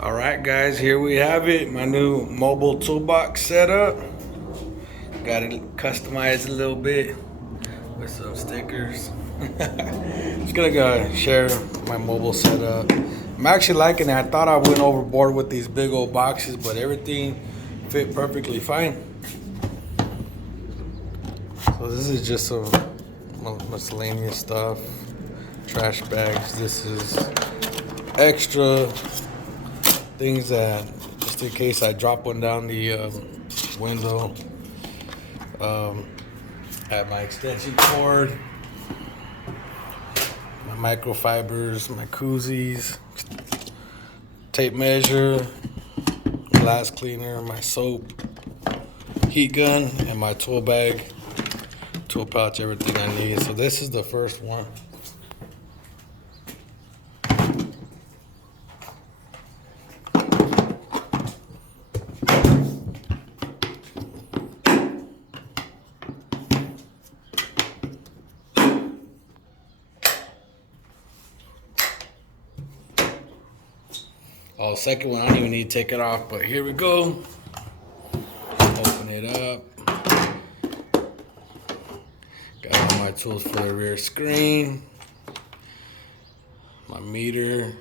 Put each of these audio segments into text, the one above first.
Alright guys, here we have it, my new mobile toolbox setup. Got it customized a little bit with some stickers. Just gonna go share my mobile setup. I'm actually liking it. I thought I went overboard with these big old boxes, but everything fit perfectly fine. So this is just some miscellaneous stuff, trash bags. This is extra things that, just in case I drop one down the window. Have my extension cord, my microfibers, my koozies, tape measure, glass cleaner, my soap, heat gun, and my tool bag, tool pouch, everything I need. So this is the first one. Oh, second one, I don't even need to take it off, but here we go. Open it up. Got all my tools for the rear screen. My meter.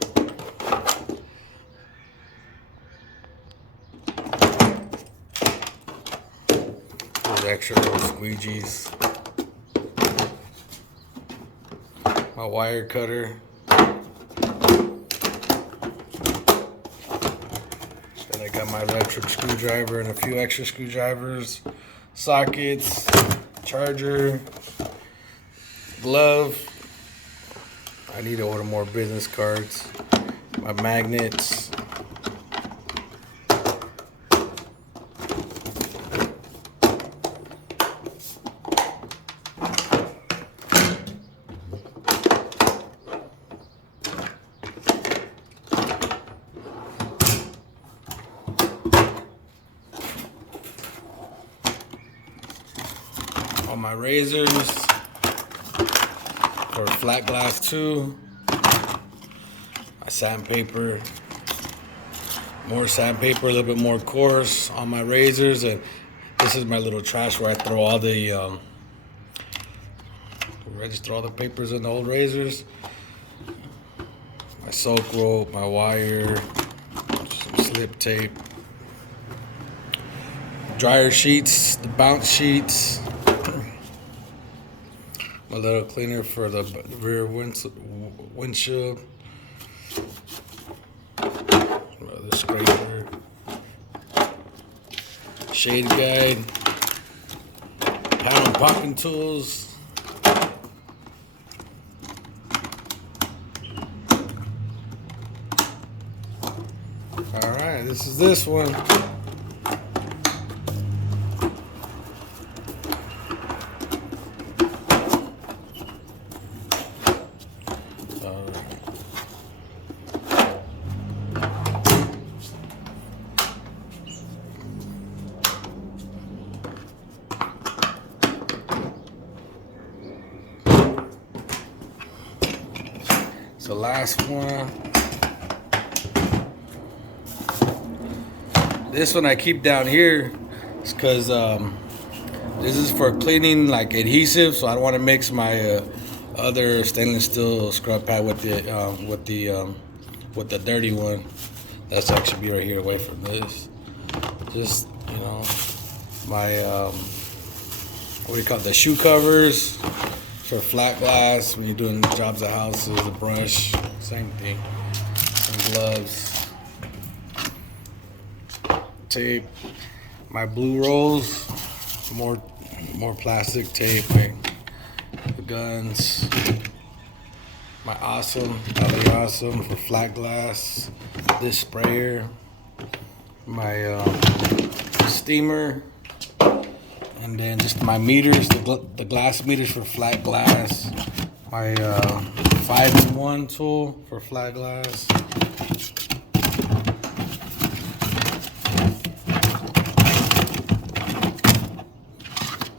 Those extra little squeegees. My wire cutter. Then I got my electric screwdriver and a few extra screwdrivers, sockets, charger, glove. I need to order more business cards. My magnets. All my razors for flat glass too. My sandpaper, more sandpaper, a little bit more coarse on my razors, and this is my little trash where I throw all the register all the papers in the old razors. My soak rope, my wire, some slip tape, dryer sheets, the bounce sheets. My little cleaner for the rear windshield. The scraper. Shade guide. Panel popping tools. Alright, this is this one. The last one. This one I keep down here is because this is for cleaning like adhesive, so I don't want to mix my other stainless steel scrub pad with the dirty one. That's actually be right here away from this. Just, you know, my what do you call it? The shoe covers. For flat glass, when you're doing jobs at houses, a brush, same thing. Some gloves, tape, my blue rolls, more plastic tape, my guns, my awesome for flat glass, this sprayer, my steamer. And then just my meters, the glass meters for flat glass. My 5-in-1 tool for flat glass.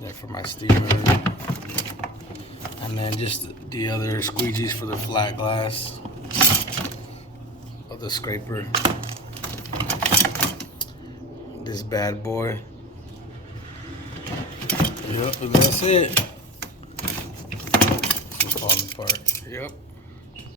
Yeah, for my steamer. And then just the other squeegees for the flat glass. Of the scraper. this bad boy. Yep, and that's it. It's falling apart. Yep.